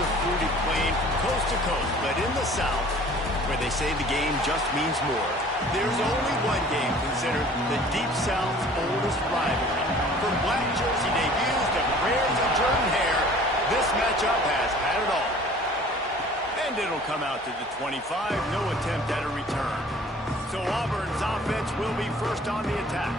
the fruity plain from coast to coast, but in the South, where they say the game just means more, there's only one game considered the Deep South's oldest rivalry. From black jersey debuts to prayers of Jordan Hare, this matchup has had it all. And it'll come out to the 25, no attempt at a return. So Auburn's offense will be first on the attack.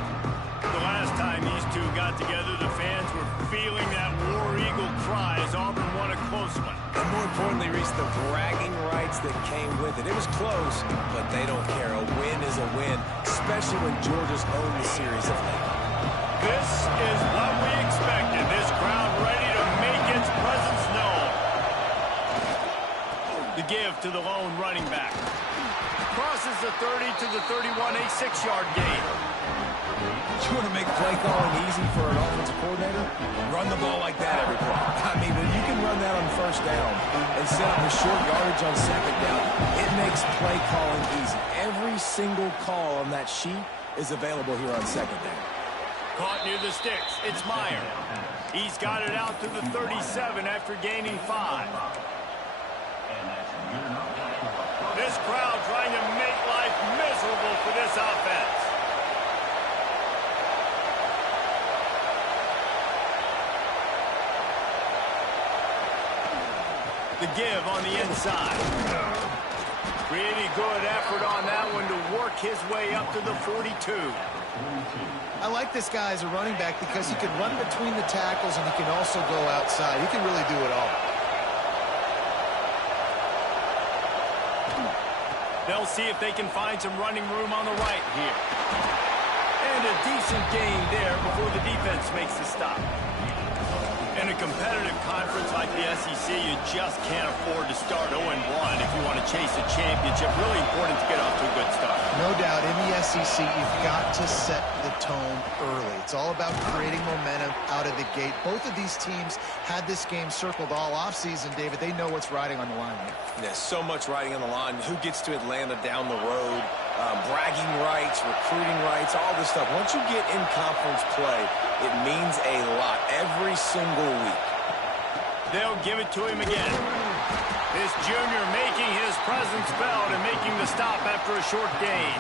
The last time these two got together, the fans were feeling that War Eagle cry as Auburn won a close one. And more importantly, reached the bragging rights that came with it. It was close, but they don't care. A win is a win, especially when Georgia's owned the series of late. This is what we expected. This crowd ready to make its presence known. The give to the lone running back. Crosses the 30 to the 31, a 6-yard gain. You want to make play calling easy for an offensive coordinator? Run the ball like that every play. I mean, when you can run that on first down and set up a short yardage on second down, it makes play calling easy. Every single call on that sheet is available here on second down. Caught near the sticks. It's Meyer. He's got it out to the 37 after gaining 5. This crowd trying to make life miserable for this offense. The give on the inside. Pretty good effort on that one to work his way up to the 42. I like this guy as a running back because he can run between the tackles and he can also go outside. He can really do it all. They'll see if they can find some running room on the right here. And a decent gain there before the defense makes the stop. In a competitive conference like the SEC, you just can't afford to start 0-1 if you want to chase a championship. Really important to get off to a good start. No doubt, in the SEC, you've got to set the tone early. It's all about creating momentum out of the gate. Both of these teams had this game circled all offseason, David. They know what's riding on the line here. There's so much riding on the line. Who gets to Atlanta down the road? Bragging rights, recruiting rights, all this stuff. Once you get in conference play, it means a lot every single week. They'll give it to him again. This junior making his presence felt and making the stop after a short gain.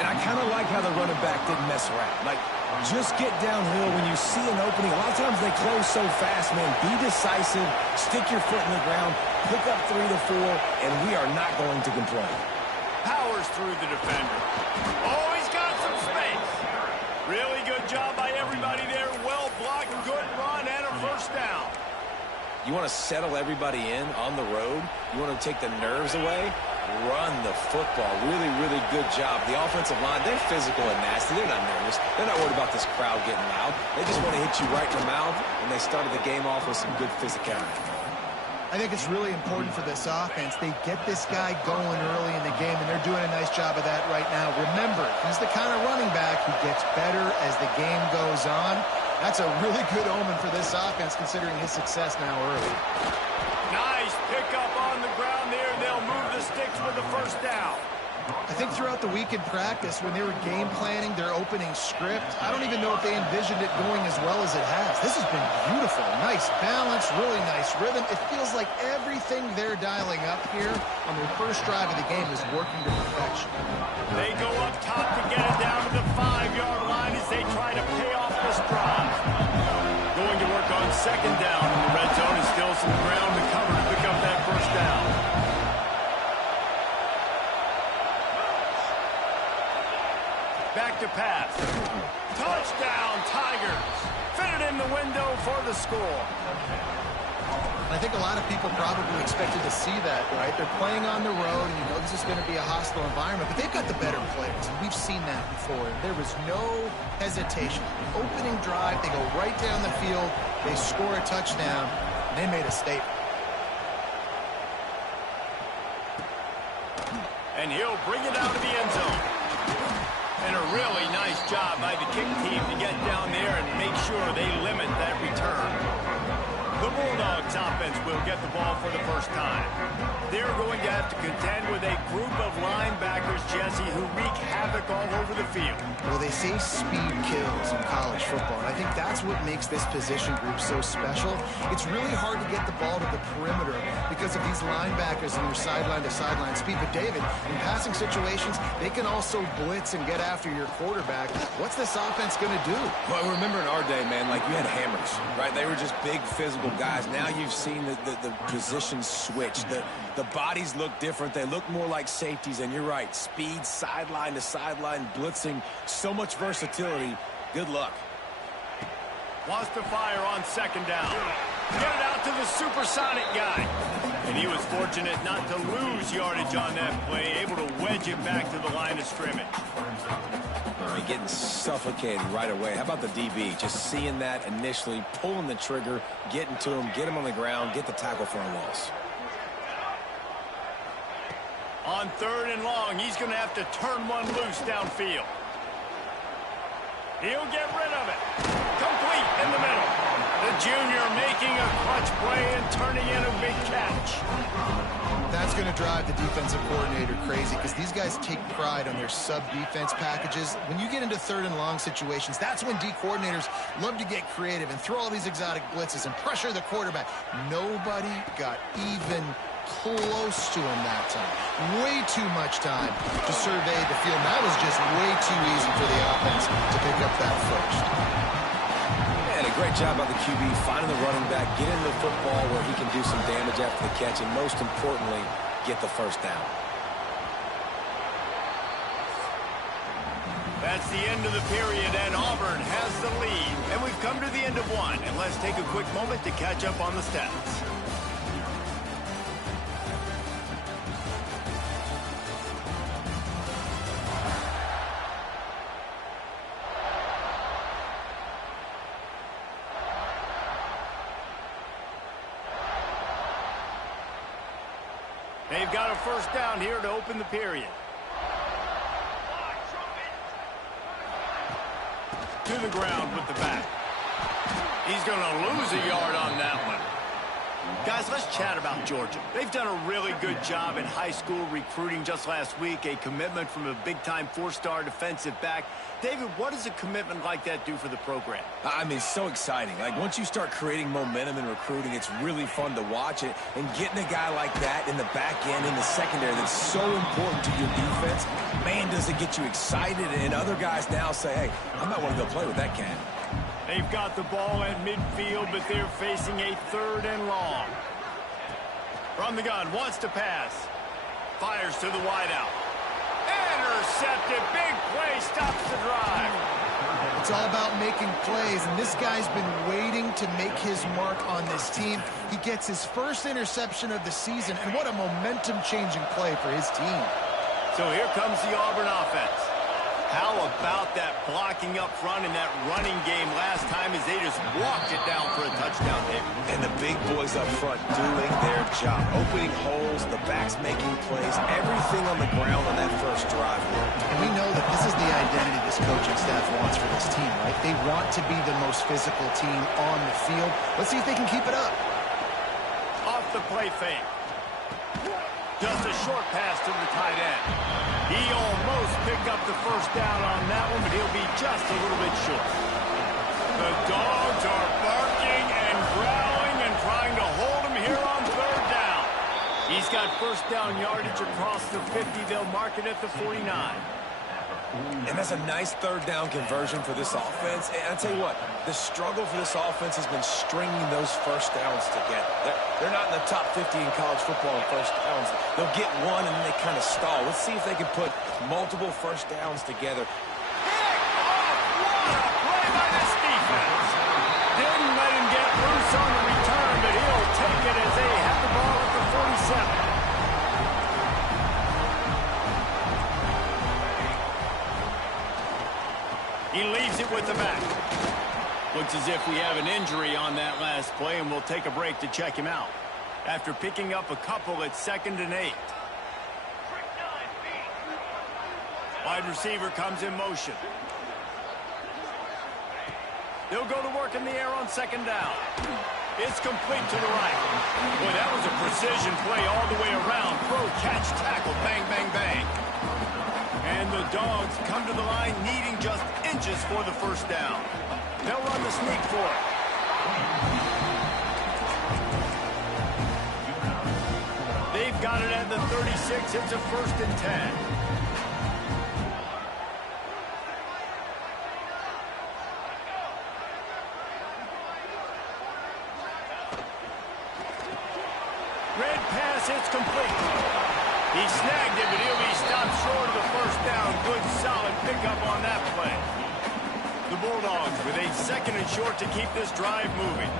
And I kind of like how the running back didn't mess around. Like, just get downhill when you see an opening. A lot of times they close so fast, man. Be decisive, stick your foot in the ground, pick up 3 to 4, and we are not going to complain. Powers through the defender. Oh, he's got some space. Really good job by everybody there. Well blocked, good run, and a first down. You want to settle everybody in on the road? You want to take the nerves away? Run the football. Really, really good job. The offensive line, they're physical and nasty. They're not nervous. They're not worried about this crowd getting loud. They just want to hit you right in the mouth, and they started the game off with some good physicality. I think it's really important for this offense. They get this guy going early in the game, and they're doing a nice job of that right now. Remember, he's the kind of running back who gets better as the game goes on. That's a really good omen for this offense, considering his success now early. Nice pickup on the ground there. They'll move the sticks for the first down. I think throughout the week in practice, when they were game planning their opening script, I don't even know if they envisioned it going as well as it has. This has been beautiful. Nice balance, really nice rhythm. It feels like everything they're dialing up here on their first drive of the game is working to perfection. They go up top to get it down to the 5-yard line as they try to pay off this drive. Going to work on second down in the red zone, and still some ground to cover to pick up that first down. Back to pass. Touchdown, Tigers. Fitted in the window for the score. I think a lot of people probably expected to see that, right? They're playing on the road, and you know this is going to be a hostile environment, but they've got the better players, and we've seen that before. There was no hesitation. Opening drive, they go right down the field, they score a touchdown, and they made a statement. And he'll bring it out of the end zone. And a really nice job by the kick team to get down there and make sure they limit that return. The Bulldogs offense will get the ball for the first time. They're going to have to contend with a group of linebackers, Jesse, who wreak havoc all over the field. Well, they say speed kills in college football, and I think that's what makes this position group so special. It's really hard to get the ball to the perimeter because of these linebackers and their sideline-to-sideline speed. But, David, in passing situations, they can also blitz and get after your quarterback. What's this offense going to do? Well, remember in our day, man, like you had hammers, right? They were just big physical guys. Now you've seen the positions switch. The bodies look different. They look more like safeties, and you're right. Speed, sideline to sideline, blitzing, so much versatility. Good luck. Wants to fire on second down. Get it out to the supersonic guy. And he was fortunate not to lose yardage on that play, able to wedge it back to the line of scrimmage. Getting suffocated right away. How about the DB? Just seeing that initially, pulling the trigger, getting to him, get him on the ground, get the tackle for a loss. On third and long, he's going to have to turn one loose downfield. He'll get rid of it. Complete in the middle. The junior making a clutch play and turning in a big catch. That's going to drive the defensive coordinator crazy because these guys take pride on their sub-defense packages. When you get into third and long situations, that's when D coordinators love to get creative and throw all these exotic blitzes and pressure the quarterback. Nobody got even close to him that time. Way too much time to survey the field. That was just way too easy for the offense to pick up that first. And a great job by the QB finding the running back, getting the football where he can do some damage after the catch, and most importantly, get the first down. That's the end of the period, and Auburn has the lead. And we've come to the end of one, and let's take a quick moment to catch up on the stats. They've got a first down here to open the period. To the ground with the back. He's going to lose a yard on that one. Guys, let's chat about Georgia. They've done a really good job in high school recruiting just last week, a commitment from a big-time four-star defensive back. David, what does a commitment like that do for the program? I mean, so exciting. Like, once you start creating momentum in recruiting, it's really fun to watch it. And getting a guy like that in the back end, in the secondary, that's so important to your defense, man, does it get you excited. And other guys now say, hey, I might want to go play with that cat. They've got the ball at midfield, but they're facing a third and long. From the gun, wants to pass. Fires to the wideout. Intercepted. Big play, stops the drive. It's all about making plays, and this guy's been waiting to make his mark on this team. He gets his first interception of the season, and what a momentum-changing play for his team. So here comes the Auburn offense. How about that blocking up front and that running game last time as they just walked it down for a touchdown, David? And the big boys up front doing their job. Opening holes, the backs making plays, everything on the ground on that first drive. And we know that this is the identity this coaching staff wants for this team, right? They want to be the most physical team on the field. Let's see if they can keep it up. Off the play fake. Just a short pass to the tight end. He almost picked up the first down on that one, but he'll be just a little bit short. The dogs are barking and growling and trying to hold him here on third down. He's got first down yardage across the 50. They'll mark it at the 49. And that's a nice third down conversion for this offense. And I tell you what, the struggle for this offense has been stringing those first downs together. They're not in the top 50 in college football in first downs. They'll get one and then they kind of stall. Let's see if they can put multiple first downs together. Pick off! What a play by this defense. Didn't let him get loose on the return, but he'll take it as they have the ball at the 47. He leaves it with the back. Looks as if we have an injury on that last play, and we'll take a break to check him out. After picking up a couple at 2nd and 8. Wide receiver comes in motion. They'll go to work in the air on 2nd down. It's complete to the right. Boy, that was a precision play all the way around. Throw, catch, tackle, bang, bang, bang. And the Dogs come to the line needing just inches for the first down. They'll run the sneak for it. They've got it at the 36. It's a 1st and 10. Red pass, it's complete. He snagged it, but he'll be stopped short of the first down. Good, solid pickup on that play. The Bulldogs with a 2nd and short to keep this drive moving.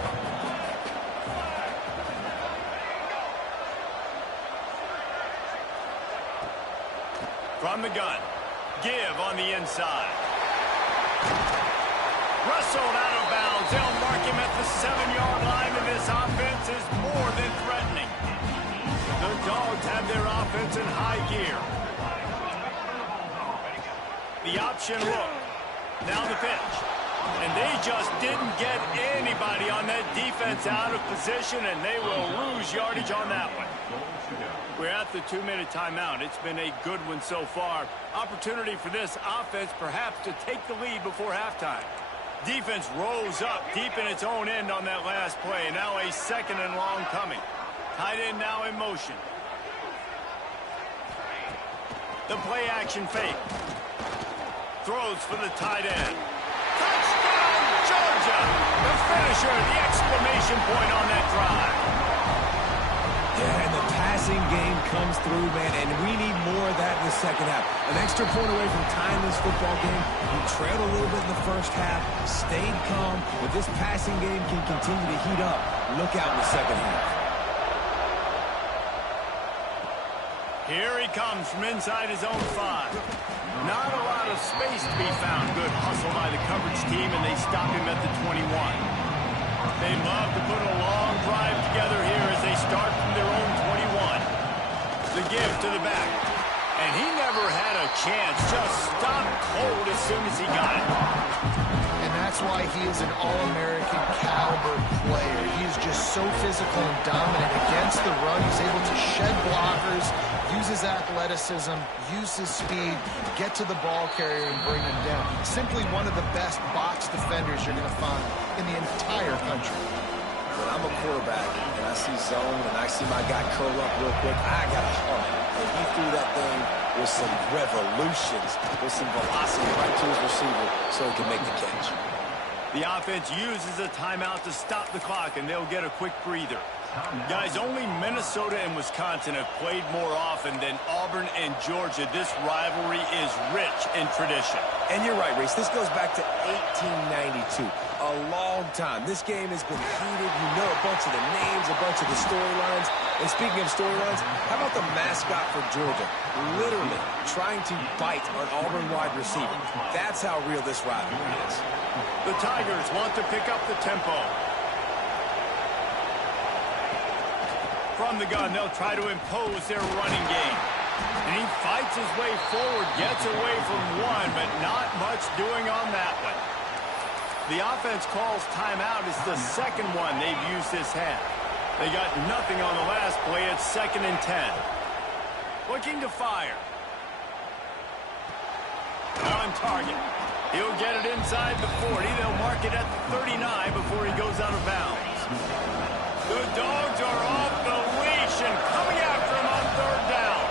From the gun, give on the inside. Wrestled out of bounds. They'll mark him at the 7-yard line, and this offense is more than threatening. The Dogs have their offense in high gear. The option look. Now the pitch. And they just didn't get anybody on that defense out of position, and they will lose yardage on that one. We're at the 2-minute timeout. It's been a good one so far. Opportunity for this offense perhaps to take the lead before halftime. Defense rose up deep in its own end on that last play. Now a 2nd and long coming. Tight end now in motion. The play action fake. Throws for the tight end. Touchdown, Georgia! The finisher, the exclamation point on that drive. Yeah, and the passing game comes through, man, and we need more of that in the second half. An extra point away from tying this football game. You trailed a little bit in the first half, stayed calm, but this passing game can continue to heat up. Look out in the second half. Here he comes from inside his own 5. Not a lot of space to be found. Good hustle by the coverage team, and they stop him at the 21. They love to put a long drive together here as they start from their own 21. The give to the back. And he never had a chance. Just stopped cold as soon as he got it. And that's why he is an All-American caliber player. He is just so physical and dominant against the run. He's able to shed blockers, use his athleticism, use his speed, get to the ball carrier and bring him down. Simply one of the best box defenders you're going to find in the entire country. When I'm a quarterback and I see zone and I see my guy curl up real quick, I got to hunt. And he threw that thing with some revolutions, with some velocity right to his receiver so he can make the catch. The offense uses a timeout to stop the clock, and they'll get a quick breather. Guys, only Minnesota and Wisconsin have played more often than Auburn and Georgia. This rivalry is rich in tradition. And you're right, Reese. This goes back to 1892. A long time. This game has been heated. You know a bunch of the names, a bunch of the storylines. And speaking of storylines, how about the mascot for Georgia? Literally trying to bite an Auburn wide receiver. That's how real this rivalry is. The Tigers want to pick up the tempo. From the gun, they'll try to impose their running game. And he fights his way forward, gets away from one, but not much doing on that one. The offense calls timeout. It's the second one they've used this half. They got nothing on the last play. It's 2nd and 10. Looking to fire. On target. He'll get it inside the 40. They'll mark it at the 39 before he goes out of bounds. The Dogs are off the leash and coming after him on 3rd down.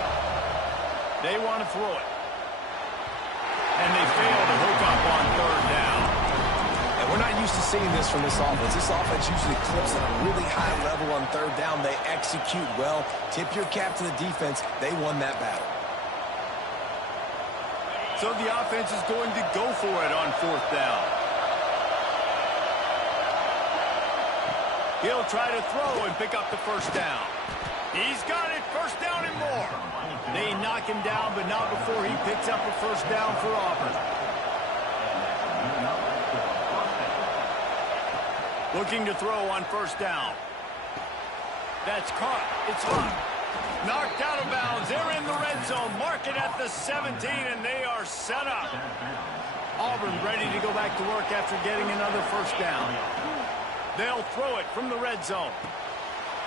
They want to throw it. And they fail to hook up on 3rd down. And we're not used to seeing this from this offense. This offense usually clips at a really high level on 3rd down. They execute well. Tip your cap to the defense. They won that battle. So the offense is going to go for it on 4th down. He'll try to throw and pick up the 1st down. He's got it, 1st down and more. They knock him down, but not before he picks up a 1st down for Auburn. Looking to throw on 1st down. That's caught. It's hot. Knocked out of bounds. They're in the red zone. Mark it at the 17, and they are set up. Auburn ready to go back to work after getting another 1st down. They'll throw it from the red zone.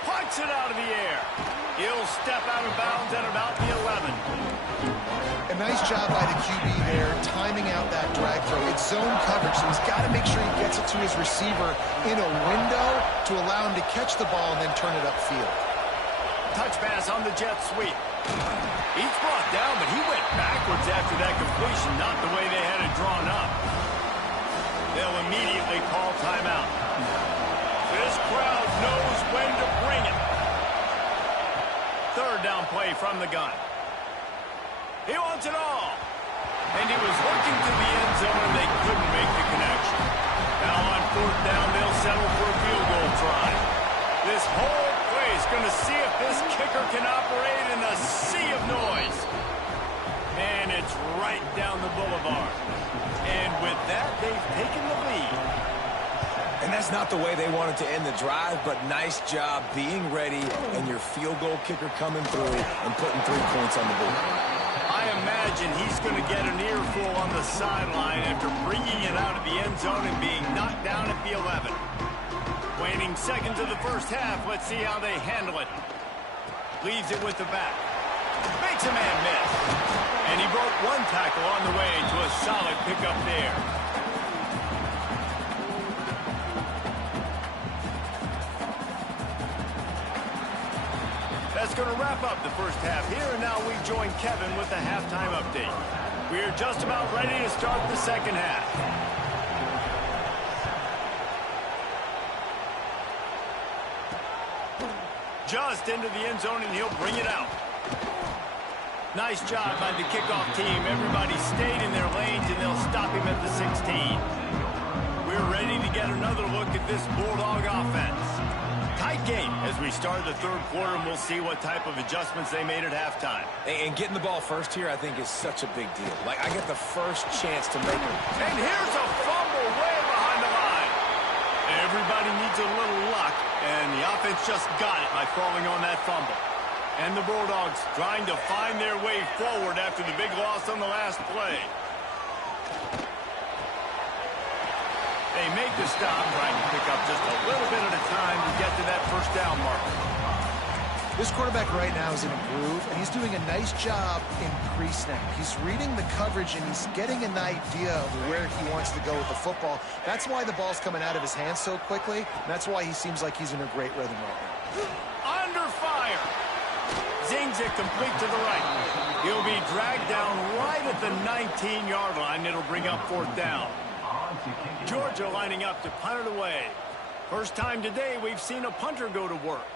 Punts it out of the air. He'll step out of bounds at about the 11. A nice job by the QB there, timing out that drag throw. It's zone coverage, so he's got to make sure he gets it to his receiver in a window to allow him to catch the ball and then turn it upfield. Touch pass on the jet sweep. He's brought down, but he went backwards after that completion, not the way they had it drawn up. They'll immediately call timeout. This crowd knows when to bring it. Third down play from the gun. He wants it all. And he was looking to the end zone, and they couldn't make the connection. Now on fourth down, they'll settle for a field goal try. This whole place going to see if this kicker can operate in a sea of noise. And it's right down the boulevard. And with that, they've taken the lead. And that's not the way they wanted to end the drive, but nice job being ready and your field goal kicker coming through and putting 3 points on the board. I imagine he's going to get an earful on the sideline after bringing it out of the end zone and being knocked down at the 11. Waning seconds of the first half. Let's see how they handle it. Leaves it with the back. Makes a man miss. And he broke one tackle on the way to a solid pickup there. That's going to wrap up the first half here, and now we join Kevin with the halftime update. We are just about ready to start the second half. Just into the end zone, and he'll bring it out. Nice job by the kickoff team. Everybody stayed in their lanes, and they'll stop him at the 16. We're ready to get another look at this Bulldog offense. Tight game as we start the third quarter, and we'll see what type of adjustments they made at halftime. And getting the ball first here, I think, is such a big deal. Like, I get the first chance to make it. And here's a fumble way behind the line. Everybody needs a little luck, and the offense just got it by falling on that fumble. And the Bulldogs trying to find their way forward after the big loss on the last play. They make the stop, trying to pick up just a little bit at a time to get to that first down marker. This quarterback right now is in a groove, and he's doing a nice job in pre-snap. He's reading the coverage, and he's getting an idea of where he wants to go with the football. That's why the ball's coming out of his hands so quickly, and that's why he seems like he's in a great rhythm right now. Under fire. Zings it complete to the right. He'll be dragged down right at the 19-yard line. It'll bring up fourth down. Georgia lining up to punt it away. First time today we've seen a punter go to work.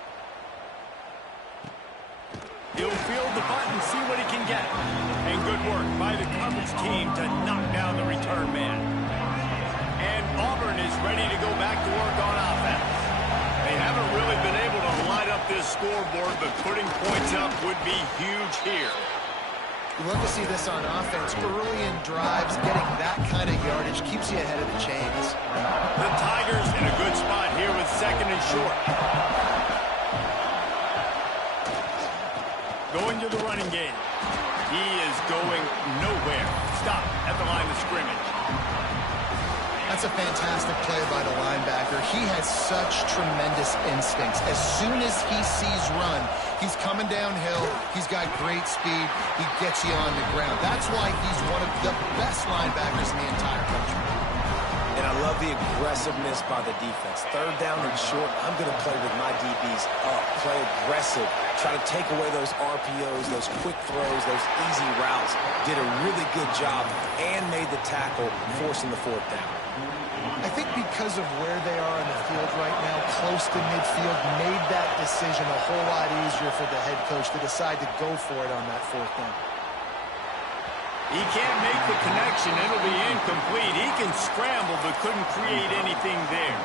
He'll field the punt and see what he can get. And good work by the coverage team to knock down the return man. And Auburn is ready to go back to work on offense. They haven't really been able to light up this scoreboard, but putting points up would be huge here. You love to see this on offense. Early in drives, getting that kind of yardage keeps you ahead of the chains. The Tigers in a good spot here with second and short. Going to the running game. He is going nowhere. Stop at the line of scrimmage. That's a fantastic play by the linebacker. He has such tremendous instincts. As soon as he sees run, he's coming downhill. He's got great speed. He gets you on the ground. That's why he's one of the best linebackers in the entire country. And I love the aggressiveness by the defense. Third down and short, I'm going to play with my DBs up, play aggressive, try to take away those RPOs, those quick throws, those easy routes. Did a really good job and made the tackle, forcing the fourth down. I think because of where they are in the field right now, close to midfield, made that decision a whole lot easier for the head coach to decide to go for it on that fourth down. He can't make the connection. It'll be incomplete. He can scramble, but couldn't create anything there.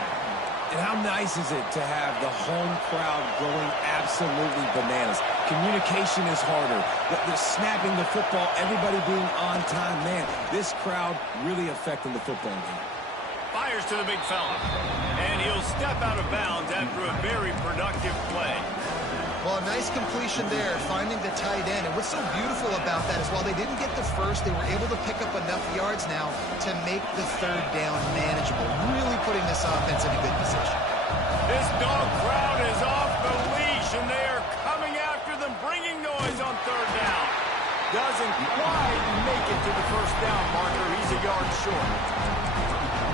And how nice is it to have the home crowd going absolutely bananas? Communication is harder. The snapping the football, everybody being on time. Man, this crowd really affecting the football game. Fires to the big fella. And he'll step out of bounds after a very productive play. Well, a nice completion there, finding the tight end. And what's so beautiful about that is while they didn't get the first, they were able to pick up enough yards now to make the third down manageable, really putting this offense in a good position. This dog crowd is off the leash, and they are coming after them, bringing noise on third down. Doesn't quite make it to the first down marker. He's a yard short.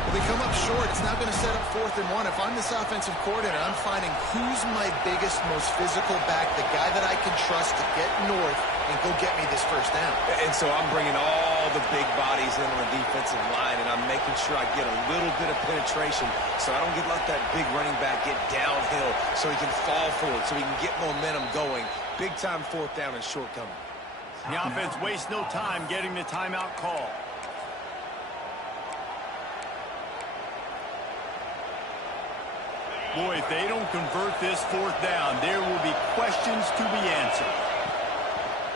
Well, they come up short. It's now going to set up 4th and 1. If I'm this offensive coordinator, I'm finding who's my biggest, most physical back, the guy that I can trust to get north and go get me this first down. And so I'm bringing all the big bodies in on the defensive line, and I'm making sure I get a little bit of penetration so I don't let that big running back get downhill so he can fall forward, so he can get momentum going. Big-time 4th down and short coming. The offense wastes no time getting the timeout call. Boy, if they don't convert this 4th down, there will be questions to be answered.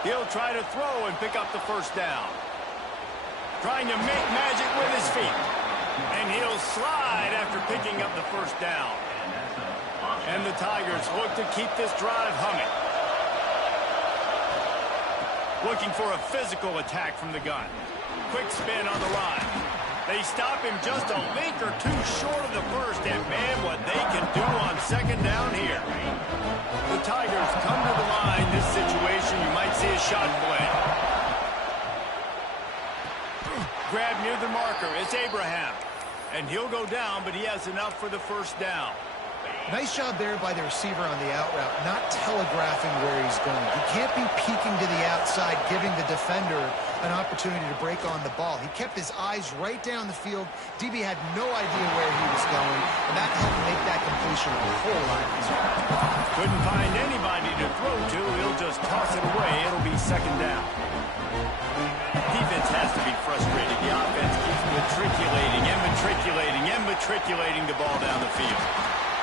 He'll try to throw and pick up the first down. Trying to make magic with his feet. And he'll slide after picking up the first down. And the Tigers look to keep this drive humming. Looking for a physical attack from the gun. Quick spin on the line. They stop him just a link or two short of the first, and man, what they can do on second down here. The Tigers come to the line. This situation, you might see a shot play. Grab near the marker. It's Abraham. And he'll go down, but he has enough for the first down. Nice job there by the receiver on the out route, not telegraphing where he's going. He can't be peeking to the outside, giving the defender an opportunity to break on the ball. He kept his eyes right down the field. DB had no idea where he was going, and that helped make that completion a whole lot easier. Couldn't find anybody to throw to. He'll just toss it away. It'll be second down. Defense has to be frustrated. The offense keeps matriculating and matriculating the ball down the field.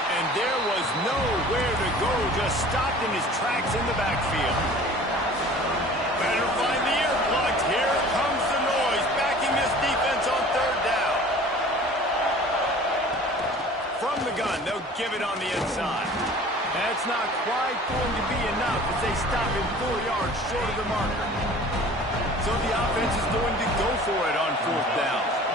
And there was nowhere to go, just stopped in his tracks in the backfield. Better find the earplugs. Here comes the noise, backing this defense on third down. From the gun, they'll give it on the inside. That's not quite going to be enough as they stop him 4 yards short of the marker. So the offense is going to go for it on 4th down.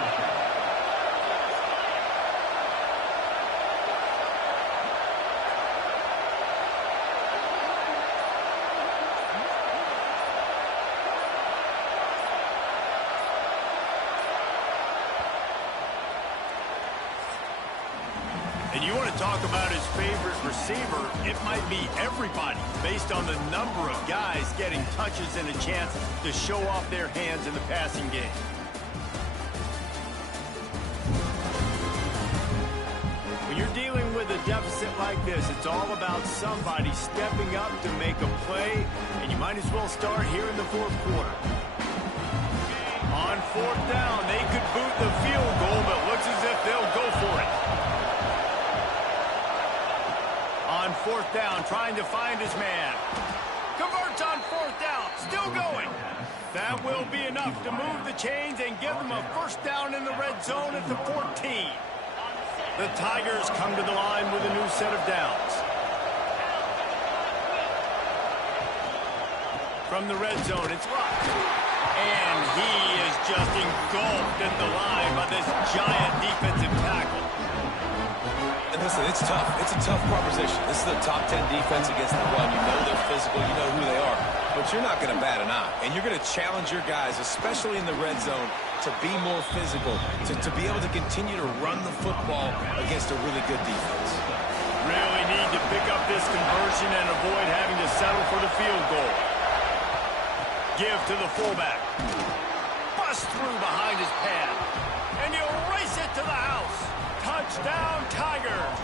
And you want to talk about his favorite receiver, it might be everybody based on the number of guys getting touches and a chance to show off their hands in the passing game. When you're dealing with a deficit like this, it's all about somebody stepping up to make a play, and you might as well start here in the 4th quarter. On 4th down, they could boot the field goal, but looks as if they'll go for it. On 4th down, trying to find his man. Converts on 4th down, still going. That will be enough to move the chains and give them a first down in the red zone at the 14. The Tigers come to the line with a new set of downs. From the red zone, it's Rock. And he is just engulfed at the line by this giant defensive tackle. And listen, it's tough. It's a tough proposition. This is a top 10 defense against the run. You know they're physical. You know who they are. But you're not going to bat an eye. And you're going to challenge your guys, especially in the red zone, to be more physical, to be able to continue to run the football against a really good defense. Really need to pick up this conversion and avoid having to settle for the field goal. Give to the fullback. Bust through behind his pad. And he'll race it to the house. Touchdown, Tigers.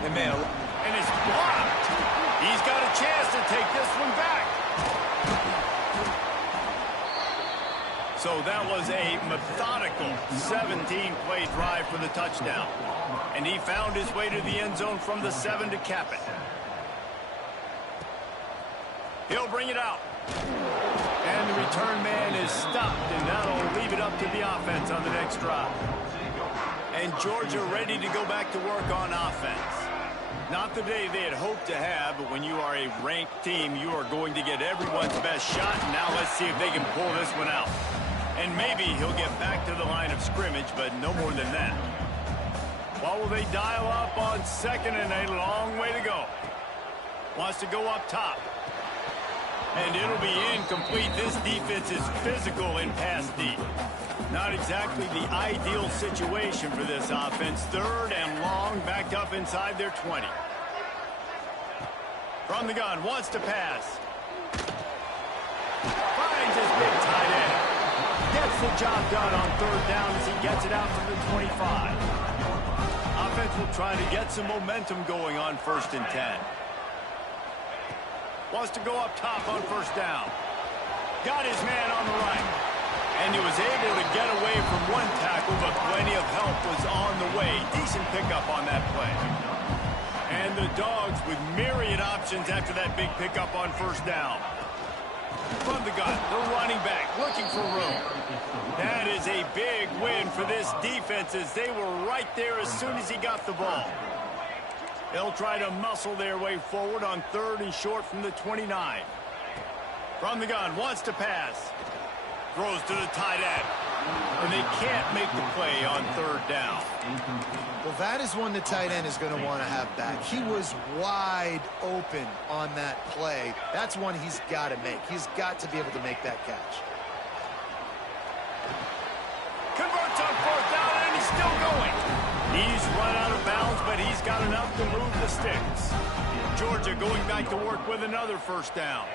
And man, and it's blocked. He's got a chance to take this one back. So that was a methodical 17-play drive for the touchdown. And he found his way to the end zone from the 7 to cap it. He'll bring it out. And the return man is stopped, and that'll leave it up to the offense on the next drive. And Georgia ready to go back to work on offense. Not the day they had hoped to have, but when you are a ranked team, you are going to get everyone's best shot. And now let's see if they can pull this one out. And maybe he'll get back to the line of scrimmage, but no more than that. What will they dial up on second and a long way to go? Wants to go up top. And it'll be incomplete. This defense is physical in pass deep. Not exactly the ideal situation for this offense. Third and long, backed up inside their 20. From the gun, wants to pass. Finds his big tight end. Gets the job done on third down as he gets it out to the 25. Offense will try to get some momentum going on 1st and 10. Wants to go up top on 1st down. Got his man on the right. And he was able to get away from one tackle, but plenty of help was on the way. Decent pickup on that play. And the Dogs with myriad options after that big pickup on 1st down. From the gun, the running back looking for room. That is a big win for this defense as they were right there as soon as he got the ball. They'll try to muscle their way forward on 3rd and short from the 29. From the gun, wants to pass. Throws to the tight end. And they can't make the play on 3rd down. Well, that is one the tight end is going to want to have back. He was wide open on that play. That's one he's got to make. He's got to be able to make that catch. Converts on 4th down, and he's still going. He's run out of bounds, but he's got enough to move the sticks. Georgia going back to work with another 1st down.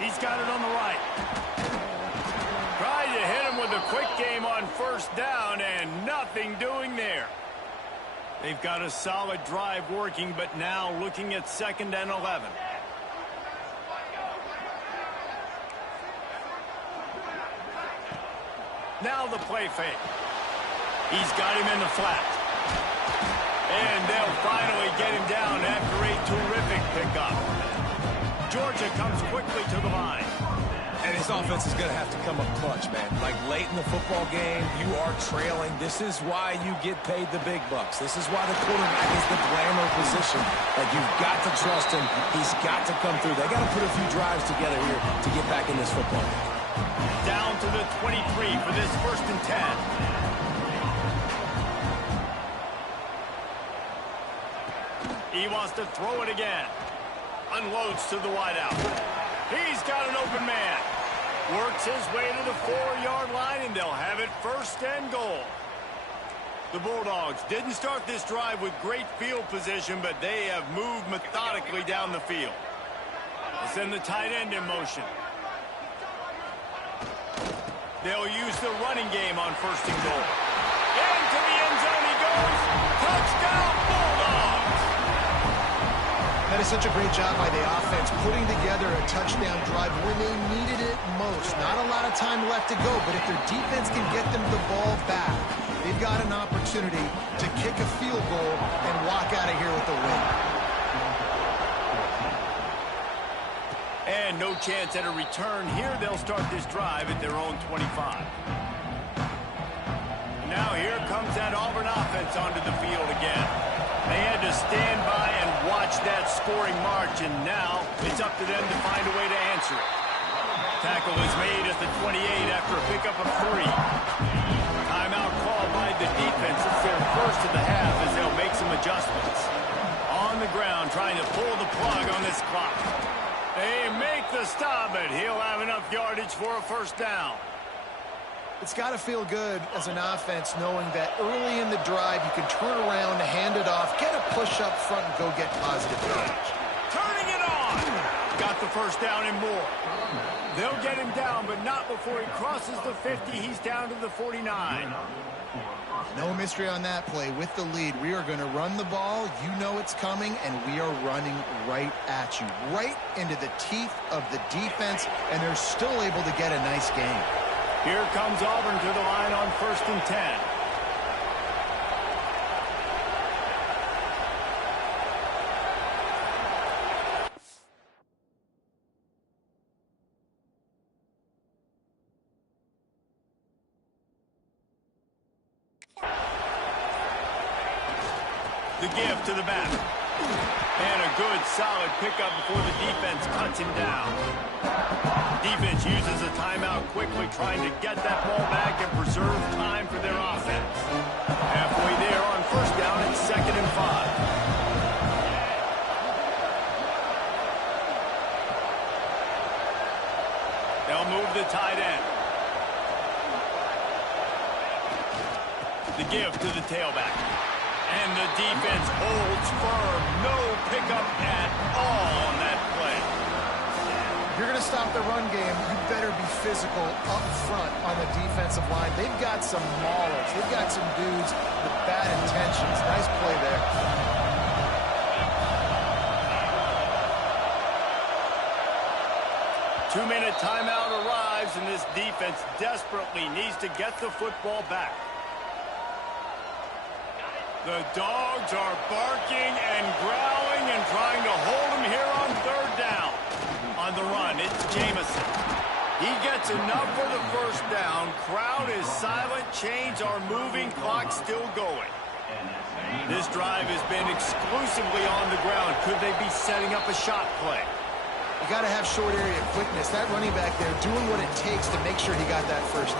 He's got it on the right. Tried to hit him with a quick game on 1st down, and nothing doing there. They've got a solid drive working, but now looking at 2nd and 11. Now the play fake. He's got him in the flat. And they'll finally get him down after a terrific pickup. Georgia comes quickly to the line. And his offense is going to have to come up clutch, man. Like late in the football game, you are trailing. This is why you get paid the big bucks. This is why the quarterback is the glamour position. Like, you've got to trust him. He's got to come through. They got to put a few drives together here to get back in this football game. Down to the 23 for this 1st and 10. He wants to throw it again. Unloads to the wideout. He's got an open man. Works his way to the 4-yard line, and they'll have it 1st and goal. The Bulldogs didn't start this drive with great field position, but they have moved methodically down the field. They send the tight end in motion. They'll use the running game on 1st and goal. Into the end zone he goes. Touchdown, Bulldogs! That is such a great job by the offense, putting together a touchdown drive when they needed it most. Not a lot of time left to go, but if their defense can get them the ball back, they've got an opportunity to kick a field goal and walk out of here with a win. And no chance at a return here. They'll start this drive at their own 25. Now here comes that Auburn offense onto the field again. They had to stand by and watch that scoring march, and now it's up to them to find a way to answer it. Tackle is made at the 28 after a pickup of 3. Timeout called by the defense. It's their first of the half as they'll make some adjustments. On the ground trying to pull the plug on this clock. They make the stop, but he'll have enough yardage for a 1st down. It's got to feel good as an offense knowing that early in the drive you can turn around, hand it off, get a push up front, and go get positive yardage. Turning it on. Got the 1st down and more. They'll get him down, but not before he crosses the 50. He's down to the 49. No mystery on that play. With the lead, we are going to run the ball. You know it's coming, and we are running right at you, right into the teeth of the defense, and they're still able to get a nice game. Here comes Auburn to the line on 1st and 10. The give to the back. And a good, solid pickup before the defense cuts him down. Defense uses a timeout quickly, trying to get that ball back and preserve time for their offense. Halfway there on first down, it's 2nd and 5. They'll move the tight end. The give to the tailback. And the defense holds firm. No pickup at all on that play. If you're going to stop the run game, you better be physical up front on the defensive line. They've got some maulers. They've got some dudes with bad intentions. Nice play there. Two-minute timeout arrives, and this defense desperately needs to get the football back. The dogs are barking and growling and trying to hold him here on 3rd down. On the run, it's Jamison. He gets enough for the first down. Crowd is silent. Chains are moving. Clock still going. This drive has been exclusively on the ground. Could they be setting up a shot play? You got to have short area quickness. That running back there doing what it takes to make sure he got that first down.